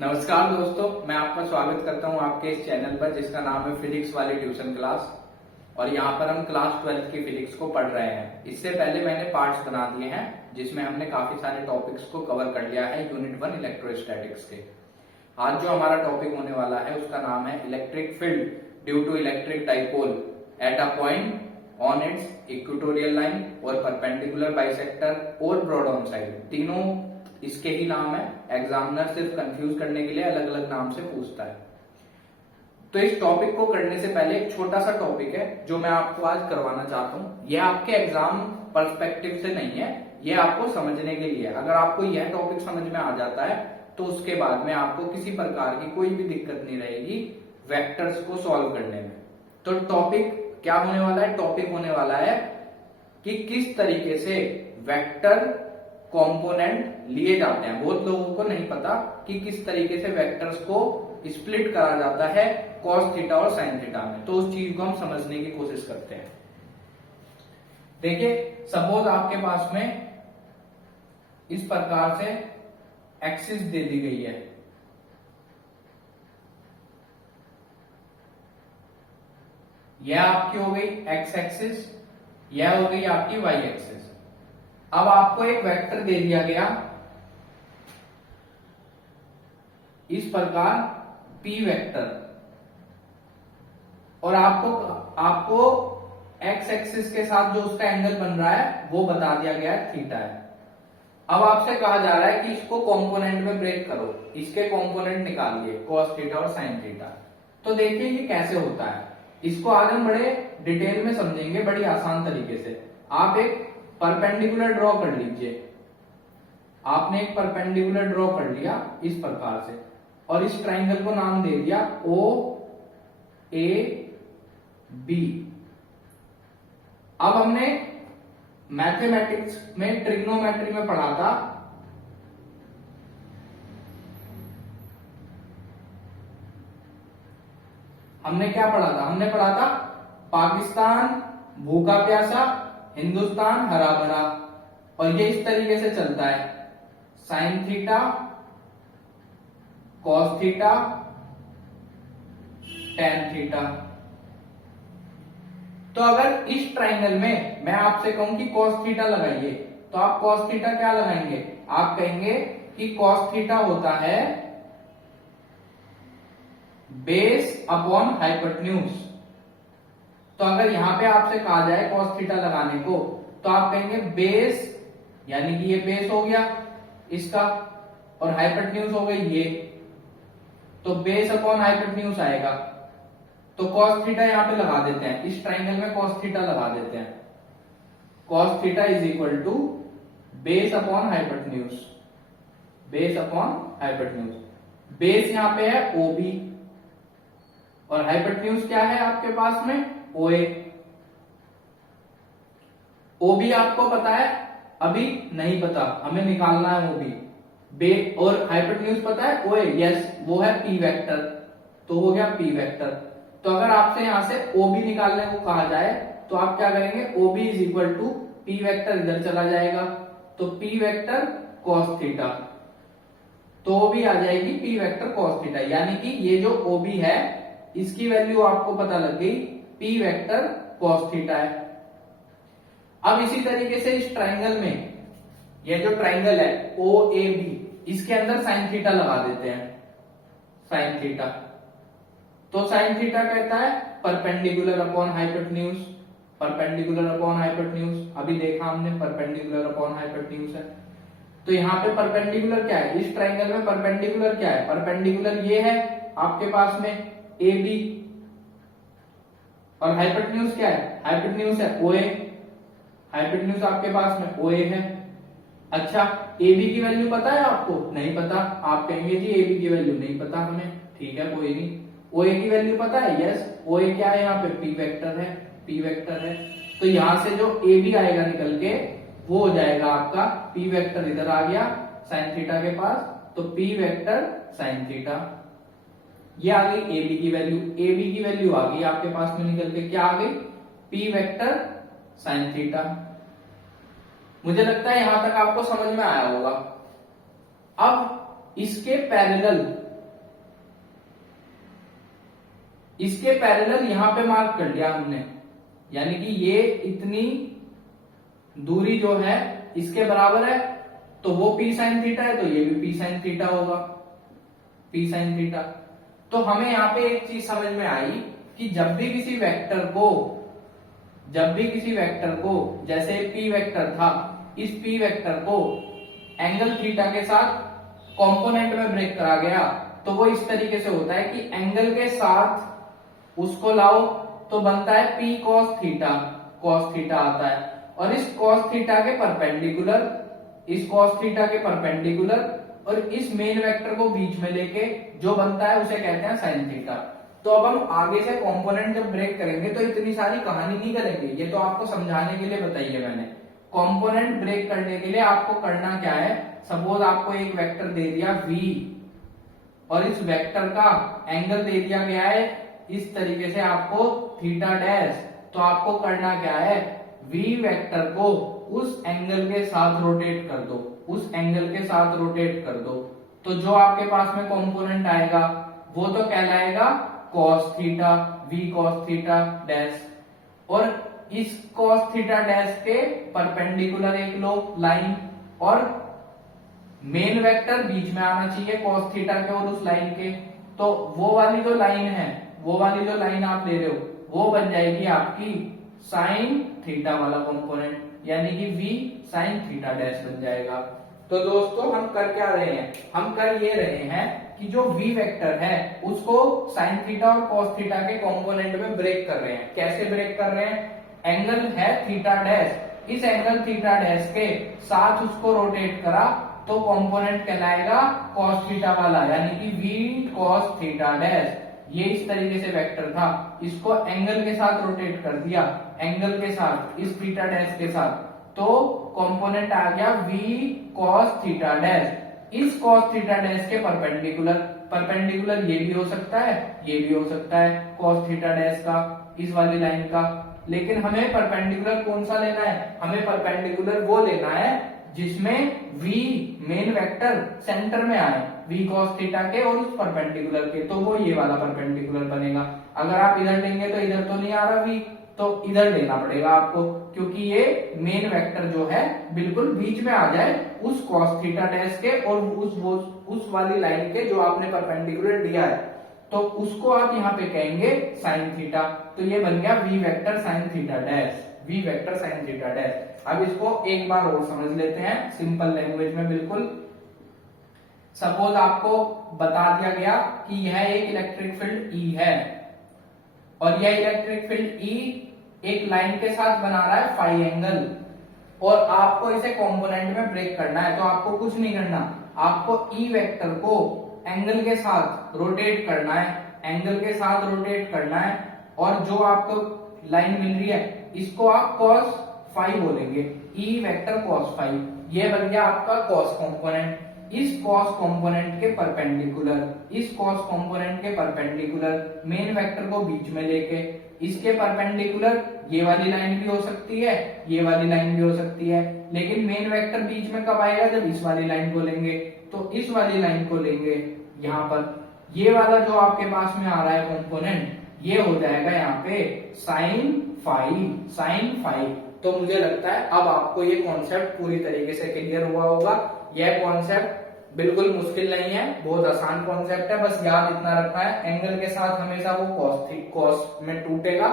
नमस्कार दोस्तों, मैं आपका स्वागत करता हूं आपके इस चैनल पर जिसका नाम है फिजिक्स वाली ट्यूशन क्लास। और यहाँ पर हम क्लास 12th की फिजिक्स को पढ़ रहे हैं। इससे पहले मैंने पार्ट्स बना दिए हैं जिसमें हमने काफी सारे टॉपिक्स को कवर कर लिया है यूनिट 1 इलेक्ट्रोस्टैटिक्स के। आज जो हमारा टॉपिक होने वाला है उसका नाम है electric field due to electric dipole at a point on its equatorial line और परपेंडिकुलर बाइसेक्टर और ब्रॉड ऑन साइड। तीनों इसके ही नाम है। एग्जामिनर सिर्फ कंफ्यूज करने के लिए अलग अलग नाम से पूछता है। तो इस टॉपिक को करने से पहले एक छोटा सा टॉपिक है जो मैं आपको आज करवाना चाहता हूं। यह आपके एग्जाम पर्सपेक्टिव से नहीं है, यह आपको समझने के लिए। अगर आपको यह टॉपिक समझ में आ जाता है तो उसके बाद में आपको किसी प्रकार की कोई भी दिक्कत नहीं रहेगी वेक्टर्स को सॉल्व करने में। तो टॉपिक क्या होने वाला है? टॉपिक होने वाला है कि किस तरीके से वेक्टर कंपोनेंट लिए जाते हैं। बहुत लोगों को नहीं पता कि किस तरीके से वेक्टर्स को स्प्लिट करा जाता है कॉस थीटा और साइन थीटा में। तो उस चीज को हम समझने की कोशिश करते हैं। देखिए, सपोज आपके पास में इस प्रकार से एक्सिस दे दी गई है। यह आपकी हो गई एक्स एक्सिस, यह हो गई आपकी वाई एक्सिस। अब आपको एक वेक्टर दे दिया गया इस प्रकार P वेक्टर, और आपको एक्स एक्सिस के साथ जो उसका एंगल बन रहा है वो बता दिया गया है थीटा है। अब आपसे कहा जा रहा है कि इसको कंपोनेंट में ब्रेक करो, इसके कंपोनेंट निकालिए कॉस थीटा और साइन थीटा। तो देखिए ये कैसे होता है, इसको आज हम बड़े डिटेल में समझेंगे, बड़ी आसान तरीके से। आप एक परपेंडिकुलर ड्रॉ कर लीजिए। आपने एक परपेंडिकुलर ड्रॉ कर लिया इस प्रकार से, और इस ट्राइंगल को नाम दे दिया ओ ए बी। अब हमने मैथमेटिक्स में ट्रिग्नोमेट्री में पढ़ा था हमने क्या पढ़ा था? हमने पढ़ा था पाकिस्तान भूखा प्यासा, हिंदुस्तान हरा भरा। और ये इस तरीके से चलता है, sine theta cos theta tan theta. तो अगर इस ट्राइंगल में मैं आपसे कहूं कि कॉस थीटा लगाइए, तो आप कॉस थीटा क्या लगाएंगे? आप कहेंगे कि कॉस थीटा होता है बेस अपॉन हाइपोटेन्यूज। तो अगर यहां पे आपसे कहा जाए कॉस थीटा लगाने को, तो आप कहेंगे बेस, यानी कि ये बेस हो गया इसका, और हाइपोटेन्यूज हो गई ये, तो बेस अपॉन हाइपोटेन्यूज आएगा। तो कॉस थीटा यहां पे लगा देते हैं, इस ट्राइंगल में कॉस थीटा लगा देते हैं। Cos theta is equal to base upon hypotenuse, base upon hypotenuse. Base यहां पे है ओबी, और हाइपोटेन्यूज क्या है आपके पास में? ओए। ओबी आपको पता है? अभी नहीं पता, हमें निकालना है ओबी। और हाइपोटेन्यूज पता है? ओए, यस, वो है पी वेक्टर। तो हो गया पी वेक्टर। तो अगर आपसे यहां से ओबी निकालने को कहा जाए तो आप क्या करेंगे? OB is equal to P vector, इधर चला जाएगा, तो पी वेक्टर कॉस थीटा। तो ओबी आ जाएगी पी वेक्टर कॉस थीटा, यानी कि ये जो ओबी है इसकी वैल्यू आपको पता लग गई, पी वेक्टर कॉस थीटा है। अब इसी तरीके से इस ट्राइंगल में, ये जो ट्राइंगल है ओ ए बी, इसके अंदर साइन थीटा लगा देते हैं, साइन थीटा। तो साइन थीटा कहता है perpendicular upon hypotenuse, perpendicular upon hypotenuse. अभी देखा हमने परपेंडिकुलर अपॉन हाइपोटेन्यूज है। तो यहाँ पे परपेंडिकुलर क्या है? इस ट्राइंगल में परपेंडिकुलर क्या है? परपेंडिकुलर ये है आपके पास में ए बी, और हाइपोटेन्यूज क्या है? हाइपोटेन्यूज है ओए, हाइपोटेन्यूज आपके पास में ओए है। अच्छा, ए बी की वैल्यू पता है आपको? नहीं पता। आप कहेंगे जी ए बी की वैल्यू नहीं पता हमें, ठीक है कोई नहीं। ओए की वैल्यू पता है? यस, ओए क्या है यहाँ पे? पी वेक्टर है, पी वेक्टर है। तो यहां से जो ए बी आएगा निकल के वो हो जाएगा आपका पी वेक्टर, इधर आ गया साइन थीटा के पास, तो पी वेक्टर साइन थीटा। ये आ गई ए बी की वैल्यू, ए बी की वैल्यू आ गई आपके पास में निकल के, क्या आ गई? P vector sine theta. मुझे लगता है यहां तक आपको समझ में आया होगा। अब इसके पैरेलल इसके पैरेलल यहां पे मार्क कर लिया हमने, यानी कि ये इतनी दूरी जो है इसके बराबर है, तो वो पी साइन थीटा है, तो ये भी पी साइन थीटा होगा, पी साइन थीटा। तो हमें यहाँ पे एक चीज समझ में आई कि जब भी किसी वेक्टर को जैसे पी वेक्टर था, इस पी वेक्टर को एंगल थीटा के साथ कंपोनेंट में ब्रेक करा गया, तो वो इस तरीके से होता है कि एंगल के साथ उसको लाओ तो बनता है पी कॉस थीटा आता है, और इस कॉस थीटा के परपेंडिकुलर और इस मेन वेक्टर को बीच में लेके जो बनता है उसे कहते हैं साइन थीटा। तो अब हम आगे से कंपोनेंट जब ब्रेक करेंगे तो इतनी सारी कहानी नहीं करेंगे, ये तो आपको समझाने के लिए बताइए मैंने। कंपोनेंट ब्रेक करने के लिए आपको करना क्या है, सपोज आपको एक वेक्टर दे दिया v और इस वेक्टर का एंगल दे दिया गया है इस तरीके से आपको थीटा डैश, तो आपको करना क्या है, v वेक्टर को उस एंगल के साथ रोटेट कर दो, तो जो आपके पास में कंपोनेंट आएगा वो तो कहलाएगा cos theta, v cos theta dash, और इस cos थीटा डैश के परपेंडिकुलर एक लो लाइन, और मेन वेक्टर बीच में आना चाहिए cos थीटा के और उस लाइन के, तो वो वाली जो लाइन आप ले रहे हो वो बन जाएगी आपकी साइन थीटा वाला कंपोनेंट, यानी कि v साइन थीटा डैश बन जाएगा। तो दोस्तों हम कर क्या रहे हैं, हम कर ये रहे हैं कि जो v वेक्टर है उसको साइन थीटा और कॉस थीटा के कंपोनेंट में ब्रेक कर रहे हैं। कैसे ब्रेक कर रहे हैं, एंगल है थीटा डैश, इस एंगल थीटा डैश के साथ उसको रोटेट करा तो कंपोनेंट कहलाएगा कॉस थीटा वाला, यानी कि v कॉस थीटा डैश। ये इस तरीके से वेक्टर था, इसको एंगल के साथ रोटेट कर दिया, एंगल के साथ इस थीटा डैश के साथ, तो कंपोनेंट आ गया v cos थीटा डैश। इस cos थीटा डैश के परपेंडिकुलर ये भी हो सकता है, ये भी हो सकता है cos थीटा डैश का इस वाली लाइन का, लेकिन हमें परपेंडिकुलर कौन सा लेना है, हमें परपेंडिकुलर वो लेना है जिसमें v मेन वेक्टर सेंटर में आए, v cos थीटा के और उस परपेंडिकुलर के, तो वो ये वाला परपेंडिकुलर बनेगा। अगर आप इधर लेंगे तो इधर तो नहीं आ रहा v, तो इधर लेना पड़ेगा आपको, क्योंकि ये मेन वेक्टर जो है बिल्कुल बीच में आ जाए उस cos थीटा डैश के और उस वाली लाइन के जो आपने परपेंडिकुलर दिया है, तो उसको आप यहाँ पे कहेंगे साइन थीटा। तो ये बन गया v vector sine theta dash, v vector sine theta dash. अब इसको एक बार और समझ लेते हैं सिंपल लैंग्वेज में बिल्कुल। सपोज आपको बता दिया गया कि यह एक इलेक्ट्रिक फील्ड E है, और यह इलेक्ट्रिक फील्ड E एक लाइन के साथ बना रहा है फाई एंगल, और आपको इसे कंपोनेंट में ब्रेक करना है। तो आपको कुछ नहीं करना, आपको E वेक्टर को एंगल के साथ रोटेट करना है, और जो आपको लाइन मिल रही है इसको आप cos फाई बोलेंगे, E वेक्टर cos फाई, ये बन गया आपका cos कंपोनेंट। इस cos कंपोनेंट के परपेंडिकुलर मेन वेक्टर को बीच में लेके इसके परपेंडिकुलर ये वाली लाइन भी हो सकती है, ये वाली लाइन भी हो सकती है, लेकिन मेन वेक्टर बीच में कब आएगा, जब इस वाली लाइन को लेंगे। तो इस वाली लाइन को लेंगे यहाँ पर, ये वाला जो आपके पास में आ रहा है कंपोनेंट, ये हो जाएगा यहाँ पे साइन फाई। तो मुझे लगता है अब आपको ये कॉन्सेप्ट पूरी तरीके से क्लियर हुआ होगा। यह कॉन्सेप्ट बिल्कुल मुश्किल नहीं है, बहुत आसान कॉन्सेप्ट है, बस याद इतना रखना है एंगल के साथ हमेशा वो cos में टूटेगा,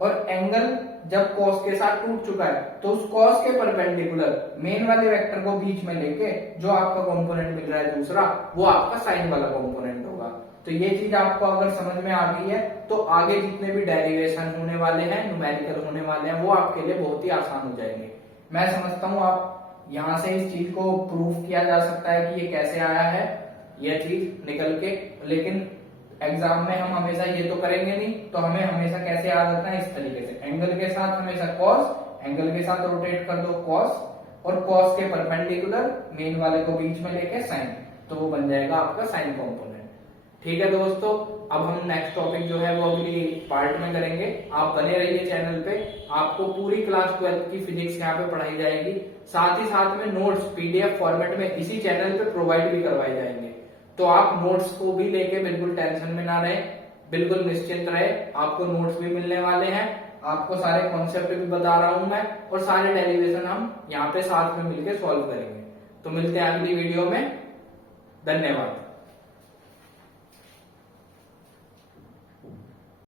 और एंगल जब cos के साथ टूट चुका है तो उस cos के परपेंडिकुलर मेन वाले वेक्टर को बीच में लेके जो आपका कंपोनेंट मिल रहा है दूसरा, वो आपका साइन वाला कंपोनेंट होगा। तो ये चीज आपको अगर समझ में आ गई है तो आगे जितने भी डेरिवेशन होने वाले हैं, न्यूमेरिकल होने वाले हैं, वो आपके लिए बहुत ही आसान हो जाएंगे। मैं समझता हूँ आप यहां से इस चीज को प्रूफ किया जा सकता है कि ये कैसे आया है यह चीज निकल के, लेकिन एग्जाम में हम हमेशा ये तो करेंगे नहीं, तो हमें हमेशा कैसे याद रखना है, इस तरीके से एंगल के साथ हमेशा cos, एंगल के साथ रोटेट कर दो cos, और cos के परपेंडिकुलर मेन वाले को बीच में लेके साइन, तो वो बन जाएगा आपका साइन कंपोनेंट। ठीक है दोस्तों, अब हम नेक्स्ट टॉपिक जो है वो अगली पार्ट में करेंगे। आप बने रहिए चैनल पे, आपको पूरी क्लास 12 की फिजिक्स यहाँ पे पढ़ाई जाएगी, साथ ही साथ में नोट्स PDF फॉर्मेट में इसी चैनल पे प्रोवाइड भी करवाए जाएंगे। तो आप नोट्स को भी लेके बिल्कुल टेंशन में ना रहे, बिल्कुल निश्चिंत रहे, आपको नोट्स भी मिलने वाले हैं, आपको सारे कॉन्सेप्ट भी बता रहा हूं मैं, और सारे डेरिवेशन हम यहाँ पे साथ में मिलकर सॉल्व करेंगे। तो मिलते हैं अगली वीडियो में, धन्यवाद।